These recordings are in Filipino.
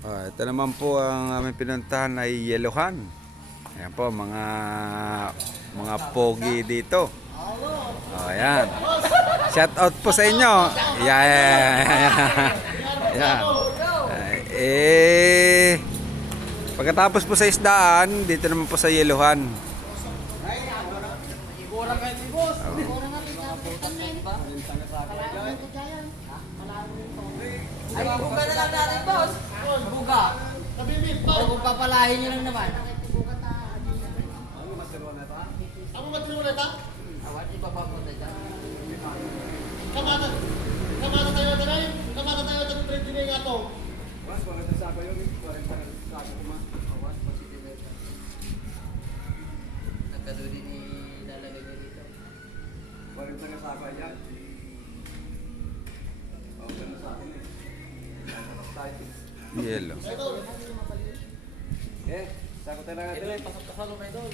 Ito naman po ang aming pinuntahan ay Yellowhan. Ayan po, mga pogi dito. Ayan. Shout out po sa inyo. Ayan. Pagkatapos po sa isdaan, dito naman po sa Yellowhan. Ay, buga na lang natin, boss. Buga. O kung papalahin nyo lang naman. Ako matiro na ito? Awan, ipapapunta dyan. Kamata tayo na rin. Kamata tayo na rin din nga ito. Mas, maganda sa ako yun. 40 sa ako kuma. Awan, positive. Nagkaduli ni lalagay ko dito. 40 sa ako yan. Okay na sa akin eh. Yellow. Sako tayo lang natin. Pasok ka sa lumay doon.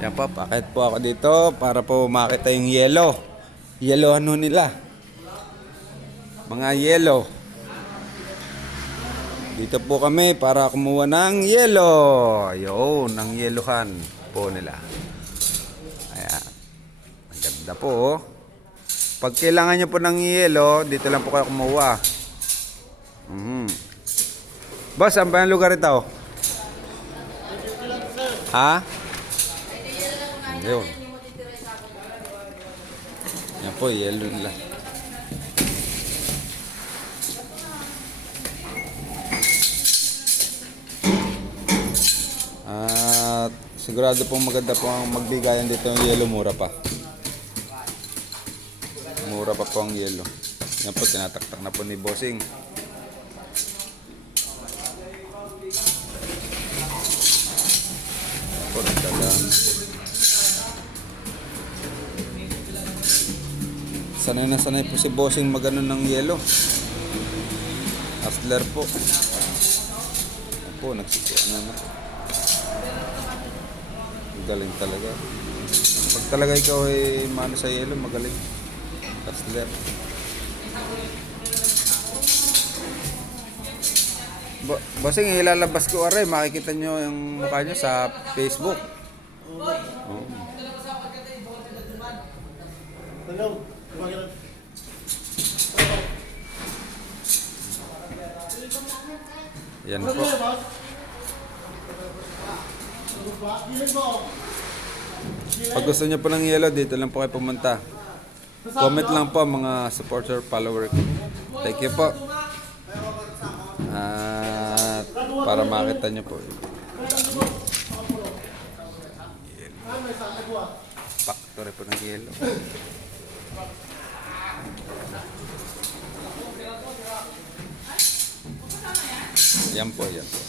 Yan po, pakit po ako dito para po makita yung yellow. Yellow ano nila? Mga yellow. Dito po kami para kumuha ng yellow. Ayun, ng yellowhan po nila. Ayan. Ang ganda po oh. Pag kailangan nyo po ng yellow, dito lang po kayo kumuha. Boss, saan ba yung lugar ito? Ha? Ayun. Yan po, yellow nila. At sigurado pong maganda po ang magbigayan dito ng yellow, mura pa. Mura pa po ang yellow. Yan po, tinataktak na po ni Bossing. Yan po, nagdalaan. Sanay na sanay po si Bossing magano ng yellow. Hustler po. Yan po, nagsisiyan na po. Galing talaga. Pag talaga ikaw ay mano sa yelo, magaling. Hustler. Bossing, ilalabas ko aray. Makikita nyo yung mukha nyo sa Facebook. Oh. Yan po. Pag gusto nyo po ng yellow, dito lang po kayo pumunta. Comment lang po mga supporter, follower. Thank you po. At para makita nyo po. Factory po ng yellow. Yan po, yan po.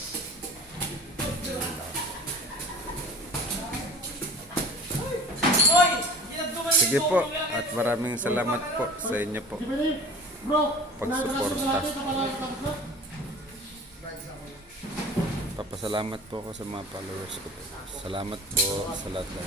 Sige po, at maraming salamat po sa inyo po pagsuporta. Papasalamat po ako sa mga followers ko po. Salamat po sa lahat po.